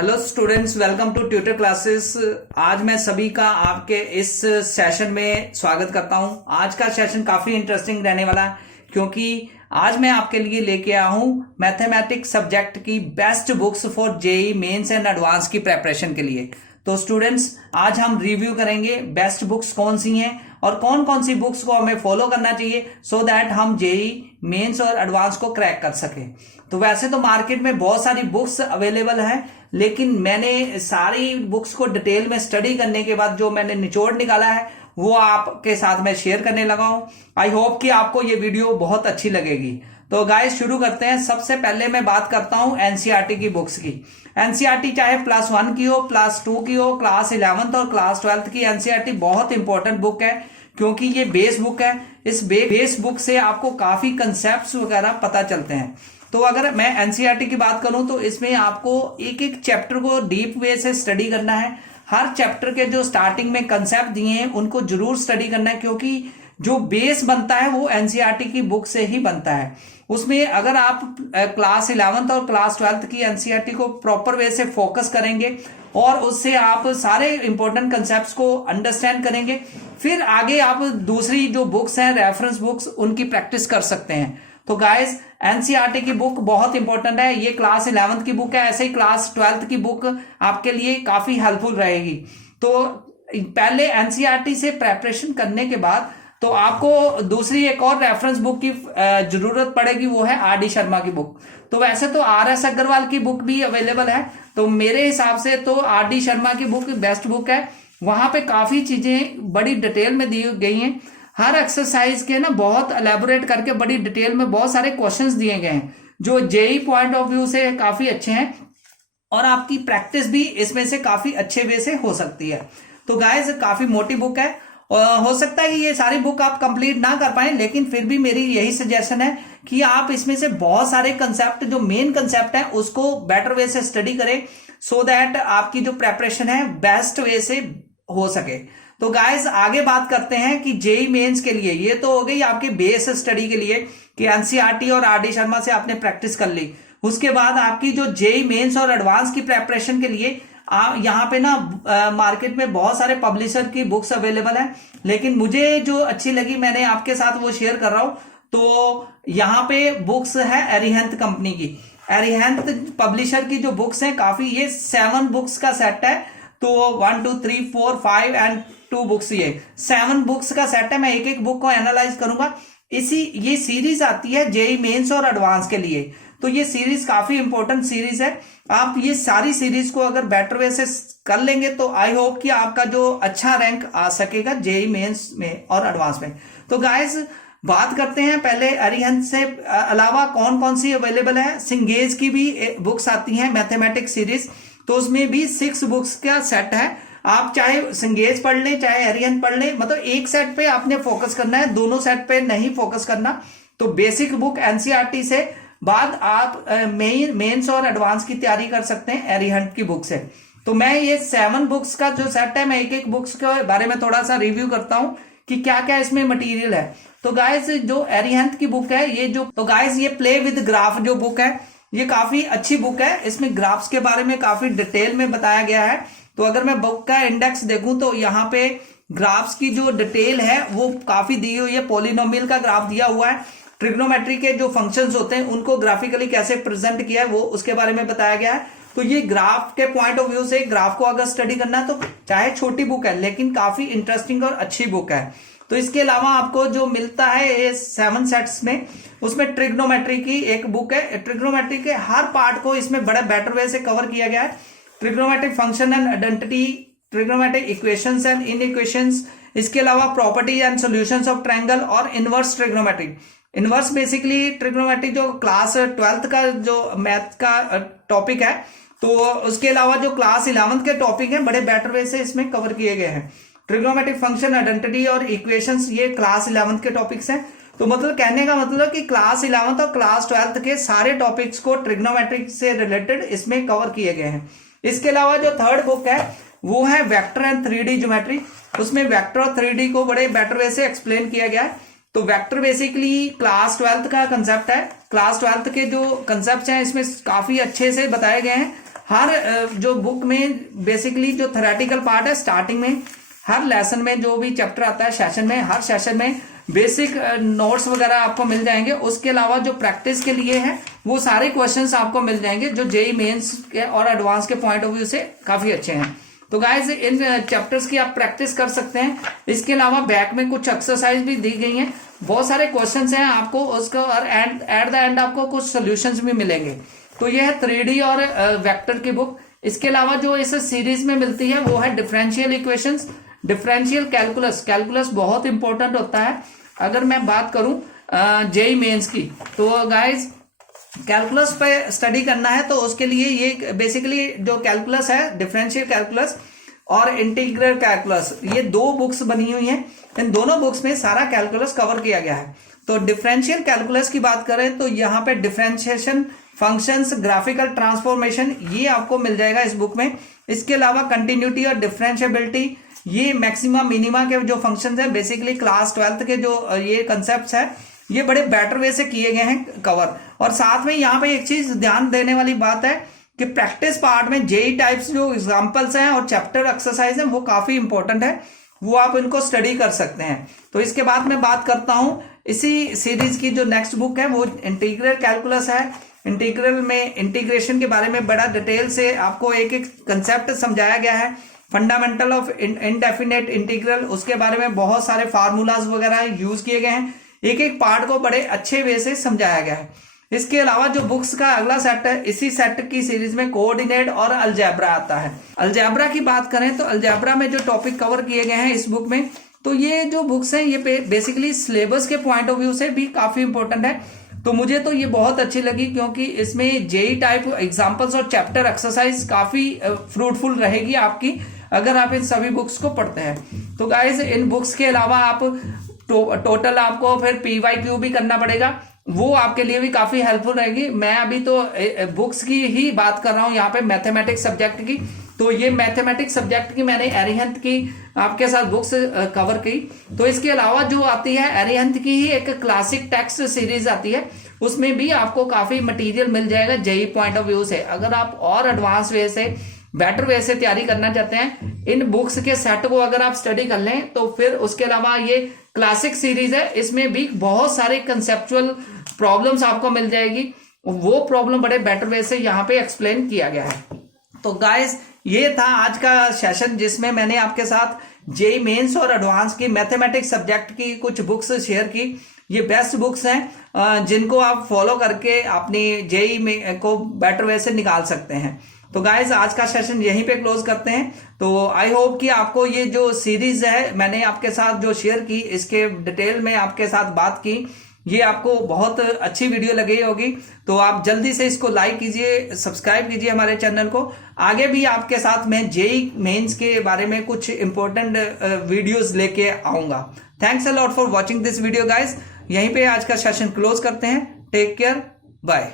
Hello students, welcome to tutor classes. आज मैं सभी का आपके इस सेशन में स्वागत करता हूं। आज का सेशन काफी इंटरेस्टिंग रहने वाला है क्योंकि आज मैं आपके लिए लेके आया हूं मैथमेटिक्स सब्जेक्ट की best books for JEE mains and advance की प्रेपरेशन के लिए। तो स्टूडेंट्स, आज हम रिव्यू करेंगे बेस्ट बुक्स कौन सी हैं और कौन कौन सी बुक्स को हमें फॉलो करना चाहिए सो दैट हम जेई मेंस और एडवांस को क्रैक कर सके। तो वैसे तो मार्केट में बहुत सारी बुक्स अवेलेबल है, लेकिन मैंने सारी बुक्स को डिटेल में स्टडी करने के बाद जो मैंने निचोड़ निकाला है वो आपके साथ में शेयर करने लगा हूं। आई होप कि आपको ये वीडियो बहुत अच्छी लगेगी। तो गाइस शुरू करते हैं। सबसे पहले मैं बात करता हूं एनसीईआरटी की बुक्स की। एनसीईआरटी चाहे +1 की हो, +2 की हो, क्लास 11th और क्लास 12th की एनसीईआरटी बहुत इंपॉर्टेंट बुक है क्योंकि ये बेस बुक है। इस बेस बुक से आपको काफी कंसेप्ट वगैरह पता चलते हैं। तो अगर मैं एनसीईआरटी की बात करूं तो इसमें आपको एक एक चैप्टर को डीप वे से स्टडी करना है। हर चैप्टर के जो स्टार्टिंग में कंसेप्ट दिए हैं उनको जरूर स्टडी करना है क्योंकि जो बेस बनता है वो एनसीईआरटी की बुक से ही बनता है। उसमें अगर आप क्लास 11th और क्लास 12th की एनसीईआरटी को प्रॉपर वे से फोकस करेंगे और उससे आप सारे इंपॉर्टेंट कंसेप्ट्स को अंडरस्टैंड करेंगे, फिर आगे आप दूसरी जो बुक्स हैं रेफरेंस बुक्स उनकी प्रैक्टिस कर सकते हैं। तो गाइस एनसीईआरटी की बुक बहुत इंपॉर्टेंट है। ये क्लास 11th की बुक है, ऐसे ही क्लास 12th की बुक आपके लिए काफी हेल्पफुल रहेगी। तो पहले एनसीईआरटी से प्रेपरेशन करने के बाद तो आपको दूसरी एक और रेफरेंस बुक की जरूरत पड़ेगी, वो है आर डी शर्मा की बुक। तो वैसे तो RS अग्रवाल की बुक भी अवेलेबल है, तो मेरे हिसाब से तो आर डी शर्मा की बुक बेस्ट बुक है। वहां पे काफी चीजें बड़ी डिटेल में दी गई हैं। हर एक्सरसाइज के ना बहुत एलेबोरेट करके बड़ी डिटेल में बहुत सारे क्वेश्चंस दिए गए हैं जो जेई पॉइंट ऑफ व्यू से काफी अच्छे हैं और आपकी प्रैक्टिस भी इसमें से काफी अच्छे वे से हो सकती है। तो गाइस काफी मोटी बुक है और हो सकता है कि ये सारी बुक आप कंप्लीट ना कर पाए, लेकिन फिर भी मेरी यही सजेशन है कि आप इसमें से बहुत सारे कंसेप्ट जो मेन कंसेप्ट है उसको बेटर वे से स्टडी करें सो दैट आपकी जो प्रेपरेशन है बेस्ट वे से हो सके। तो गाइस आगे बात करते हैं कि जेई मेंस के लिए ये तो हो गई आपके बेस स्टडी के लिए कि एनसीईआरटी और आर डी शर्मा से आपने प्रैक्टिस कर ली। उसके बाद आपकी जो जेई मेंस और एडवांस की प्रेपरेशन के लिए यहाँ पे ना मार्केट में बहुत सारे पब्लिशर की बुक्स अवेलेबल है, लेकिन मुझे जो अच्छी लगी मैंने आपके साथ वो शेयर कर रहा हूं। तो यहाँ पे बुक्स है एरिहंत कंपनी की। एरिहंत पब्लिशर की जो बुक्स हैं काफी, ये 7 बुक्स का सेट है। तो 1 2 3 4 5 एंड 2 बुक्स, ये 7 बुक्स का सेट है। मैं एक एक बुक को एनालाइज करूंगा। ये सीरीज आती है जेई मेंस और एडवांस के लिए, तो ये सीरीज काफी इंपॉर्टेंट सीरीज है। आप ये सारी सीरीज को अगर बेटर वे से कर लेंगे तो आई होप कि आपका जो अच्छा रैंक आ सकेगा जेई मेंस में और एडवांस में। तो गाइस बात करते हैं पहले अरिहंत से अलावा कौन कौन सी अवेलेबल है। सिंगेज की भी बुक्स आती हैं मैथमेटिक्स सीरीज, तो उसमें भी 6 बुक्स का सेट है। आप चाहे सिंगेज पढ़ लें चाहे अरिहंत पढ़ लें, मतलब एक सेट पे आपने फोकस करना है, दोनों सेट पे नहीं फोकस करना। तो बेसिक बुक एनसीईआरटी से बाद आप मेंस और एडवांस की तैयारी कर सकते हैं अरिहंत की बुक से। तो मैं ये 7 बुक्स का जो सेट है, मैं एक एक बुक्स के बारे में थोड़ा सा रिव्यू करता हूं कि क्या क्या इसमें मटेरियल है। तो गाइस जो अरिहंत की बुक है ये प्ले विद ग्राफ जो बुक है ये काफी अच्छी बुक है। इसमें ग्राफ्स के बारे में काफी डिटेल में बताया गया है। तो अगर मैं बुक का इंडेक्स देखूं तो यहाँ पे ग्राफ्स की जो डिटेल है वो काफी दी हुई है। पॉलिनोमियल का ग्राफ दिया हुआ है, ट्रिग्नोमेट्री के जो फंक्शंस होते हैं उनको ग्राफिकली कैसे प्रेजेंट किया है वो उसके बारे में बताया गया है। तो ये ग्राफ के पॉइंट ऑफ व्यू से ग्राफ को अगर स्टडी करना है तो चाहे छोटी बुक है लेकिन काफी इंटरेस्टिंग और अच्छी बुक है। तो इसके अलावा आपको जो मिलता है ये 7 सेट्स में, उसमें ट्रिग्नोमेट्री की एक बुक है। ट्रिग्नोमेट्री के हर पार्ट को इसमें बड़े बेटर वे से कवर किया गया है। Trigonometric function and identity, trigonometric equations and inequations, इसके अलावा properties and solutions of triangle और inverse trigonometry. Inverse basically trigonometry जो क्लास 12th का जो मैथ का टॉपिक है, तो उसके अलावा जो क्लास 11th के टॉपिक हैं बड़े बेटर वे से इसमें कवर किए गए हैं। ट्रिग्नोमेट्रिक फंक्शन, आइडेंटिटी और इक्वेशंस ये क्लास 11th के टॉपिक्स हैं। तो मतलब कहने का मतलब कि क्लास 11th और क्लास 12th के सारे टॉपिक्स को ट्रिग्नोमेट्रिक से रिलेटेड इसमें कवर किए गए हैं। इसके अलावा जो 3rd बुक है वो है वेक्टर एंड 3D ज्योमेट्री। उसमें वेक्टर और 3D को बड़े बेटर वे से एक्सप्लेन किया गया है। तो वेक्टर बेसिकली क्लास 12th का कंसेप्ट है। क्लास 12th के जो कंसेप्ट हैं इसमें काफी अच्छे से बताए गए हैं। हर जो बुक में बेसिकली जो थ्योरेटिकल पार्ट है, स्टार्टिंग में हर लेसन में जो भी चैप्टर आता है सेशन में, हर सेशन में बेसिक नोट्स वगैरह आपको मिल जाएंगे। उसके अलावा जो प्रैक्टिस के लिए है वो सारे क्वेश्चंस आपको मिल जाएंगे जो जेईई मेंस के और एडवांस के पॉइंट ऑफ व्यू से काफी अच्छे हैं। तो गाइज इन चैप्टर्स की आप प्रैक्टिस कर सकते हैं। इसके अलावा बैक में कुछ एक्सरसाइज भी दी गई हैं, बहुत सारे क्वेश्चंस हैं आपको उसका, और एट द एंड आपको कुछ सोल्यूशंस भी मिलेंगे। तो ये है 3D और वेक्टर की बुक। इसके अलावा जो इस सीरीज में मिलती है वो है differential equations, differential calculus. Calculus बहुत इंपॉर्टेंट होता है। अगर मैं बात करूं जेईई मेंस की, तो गाइज कैलकुलस पे स्टडी करना है तो उसके लिए ये बेसिकली जो कैलकुलस है, डिफरेंशियल कैलकुलस और इंटीग्रल कैलकुलस, ये 2 बुक्स बनी हुई हैं। इन दोनों बुक्स में सारा कैलकुलस कवर किया गया है। तो डिफरेंशियल कैलकुलस की बात करें तो यहाँ पे डिफरेंशिएशन, फंक्शंस, ग्राफिकल ट्रांसफॉर्मेशन, ये आपको मिल जाएगा इस बुक में। इसके अलावा कंटिन्यूटी और डिफरेंशिएबिलिटी, ये मैक्सिमा मिनिमा के जो फंक्शंस है, बेसिकली क्लास 12th के जो ये कंसेप्ट है, ये बड़े बेटर वे से किए गए हैं कवर। और साथ में यहाँ पे एक चीज ध्यान देने वाली बात है कि प्रैक्टिस पार्ट में जेईई टाइप्स जो एग्जांपल्स हैं और चैप्टर एक्सरसाइज हैं वो काफी इंपॉर्टेंट है, वो आप इनको स्टडी कर सकते हैं। तो इसके बाद मैं बात करता हूं इसी सीरीज की जो नेक्स्ट बुक है वो इंटीग्रल कैलकुलस है। इंटीग्रल में इंटीग्रेशन के बारे में बड़ा डिटेल से आपको एक एक कंसेप्ट समझाया गया है। फंडामेंटल ऑफ इनडेफिनेट इंटीग्रल, उसके बारे में बहुत सारे फार्मूलाज वगैरह यूज किए गए हैं। एक एक पार्ट को बड़े अच्छे वे से समझाया गया है। इसके अलावा जो बुक्स का अगला सेट है, इसी सेट की सीरीज में कोऑर्डिनेट और अलजेब्रा आता है। अलजेब्रा की बात करें तो अलजेब्रा में जो टॉपिक कवर किए गए हैं इस बुक में, तो ये जो बुक्स हैं ये बेसिकली सिलेबस के पॉइंट ऑफ व्यू से भी काफी इंपॉर्टेंट है। तो मुझे तो ये बहुत अच्छी लगी क्योंकि इसमें जेईई टाइप एग्जांपल्स और चैप्टर एक्सरसाइज काफी फ्रूटफुल रहेगी आपकी, अगर आप इन सभी बुक्स को पढ़ते हैं। तो गाइज इन बुक्स के अलावा आप टोटल आपको फिर PYQ भी करना पड़ेगा, वो आपके लिए भी काफी हेल्पफुल रहेगी। मैं अभी तो बुक्स की ही बात कर रहा हूं यहाँ पे, मैथमेटिक्स सब्जेक्ट की। तो ये मैथमेटिक्स सब्जेक्ट की मैंने एरिहंत की आपके साथ बुक्स कवर की। तो इसके अलावा जो आती है एरिहंत की ही एक क्लासिक टेक्स्ट सीरीज आती है, उसमें भी आपको काफी मटेरियल मिल जाएगा जेईई पॉइंट ऑफ व्यू से। अगर आप और एडवांस वे से, बेटर वे से तैयारी करना चाहते हैं, इन बुक्स के सेट को अगर आप स्टडी कर लें तो फिर उसके अलावा ये क्लासिक सीरीज है, इसमें भी बहुत सारे कंसेप्चुअल प्रॉब्लम्स आपको मिल जाएगी। वो प्रॉब्लम बड़े बेटर वे से यहाँ पे एक्सप्लेन किया गया है। तो गाइस ये था आज का सेशन जिसमें मैंने आपके साथ जेईई मेंस और एडवांस की मैथमेटिक्स सब्जेक्ट की कुछ बुक्स शेयर की। ये बेस्ट बुक्स हैं जिनको आप फॉलो करके अपनी जेईई में को बेटर वे से निकाल सकते हैं। तो गाइज आज का सेशन यहीं पे क्लोज करते हैं। तो आई होप कि आपको ये जो सीरीज है मैंने आपके साथ जो शेयर की, इसके डिटेल में आपके साथ बात की, ये आपको बहुत अच्छी वीडियो लगी होगी। तो आप जल्दी से इसको लाइक कीजिए, सब्सक्राइब कीजिए हमारे चैनल को। आगे भी आपके साथ मैं जेईई मेंस के बारे में कुछ इंपॉर्टेंट वीडियोस लेके आऊंगा। Thanks a lot for watching this video guys. यहीं पे आज का सेशन क्लोज करते हैं। Take care, bye.